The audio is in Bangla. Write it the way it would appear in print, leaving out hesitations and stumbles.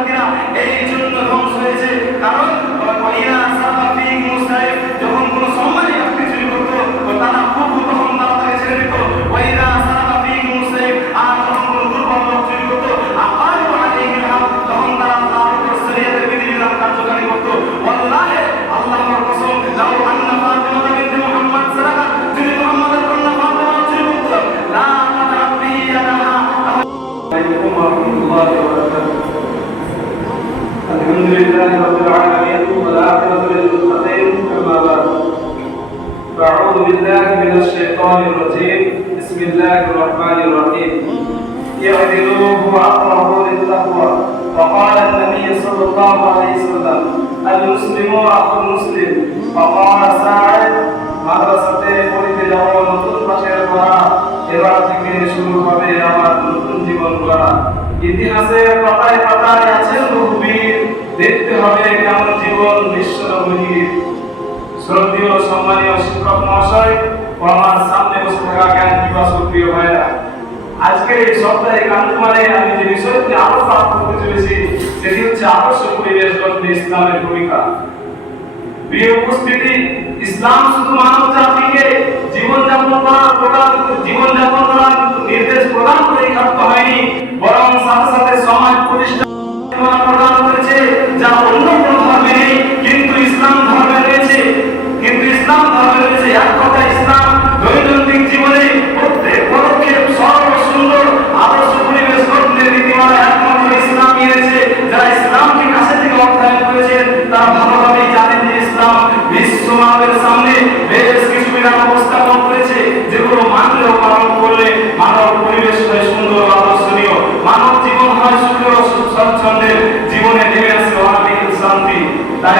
জাতিরা এই জন্য ধ্বংস হয়েছে। কারণ যখন কোন সম্মানী ব্যক্তি চুরি করতো তারা খুব তখন তারা তাকে ছেড়ে দিত। আর যখন কোন দুর্বল লোক চুরি করতো তখন তারা তার উপর শরীয়তের বিধিবিধান কার্যকারী করতো। ওয়াল্লাহি আল্লাহর কসম, লাউ আন্না ফাতিমা বিনতে মুহাম্মদ সারাকাত, যদি মুহাম্মদের কন্যা ফাতিমা চুরি করতো লা তাতারাত বিহি ইয়াদাহা। আলাইকুম ওয়া রাহমাতুল্লাহি ওয়া বারাকাতুহু। আলহামদুলিল্লাহি রাব্বিল আলামিন ওয়াল আখিরাতু লিল মুত্তাকিন, আম্মা বা'দ। আ'উযু বিল্লাহি মিনাশ শাইতানির রাজীম। বিসমিল্লাহির রাহমানির রাহিম। يعدلوه وأقرب للتقوى. وقال النبي صلى الله عليه وسلم المسلم أخو المسلم. وقال ساعد মাদ্রাসাতে পড়তে যাওয়া নতুন পাশের পড়া, এবার থেকে শুরু হবে আমার নতুন জীবন গড়া। ইতিহাসের পাতায় পাতায় আছেন বহু বীর, দেখতে হবে কেমন জীবন বিশ্বনবীর। শ্রদ্ধেয় সম্মানীয় শিক্ষক মহাশয় ও আমার সামনে বসে থাকা জ্ঞান পিপাসু প্রিয় ভাইরা, আজকের এই সপ্তাহে কাঞ্চমানে আমি যে বিষয়টি আলোচনা করতে চলেছি সেটি হচ্ছে আদর্শ পরিবেশ গঠনে ইসলামের ভূমিকা। প্রিয় উপস্থিতি, ইসলাম শুধু মানব জাতিকে জীবনযাপন করার নির্দেশ প্রদান করেই থাকতে হয়নি, বরং সাথে সাথে সমাজ প্রতিষ্ঠা প্রদান করেছে যা অন্য কোনো ধর্মে নেই, কিন্তু ইসলাম ধর্মে রয়েছে। এক কথা, ইসলাম দৈনন্দিন জীবনে প্রত্যেক পদক্ষেপ সরল সুন্দর আদর্শ পরিবেশ গঠনের নীতিমালা একমাত্র ইসলামই রয়েছে। যারা ইসলামকে কাছে থেকে অধ্যয়ন করেছেন তারা ভালোভাবেই জানেন যে ইসলাম বিশ্ব মানবের সামনে বেশ কিছু বিধান উপস্থাপন করেছে, যেগুলো মানলে ও পালন করলে মানব পরিবেশ হয় সুন্দর আদর্শনীয়, মানব জীবন হয় সুখী ও স্বচ্ছন্দের, জীবনে নেমে আসে অনাবিল শান্তি। তাই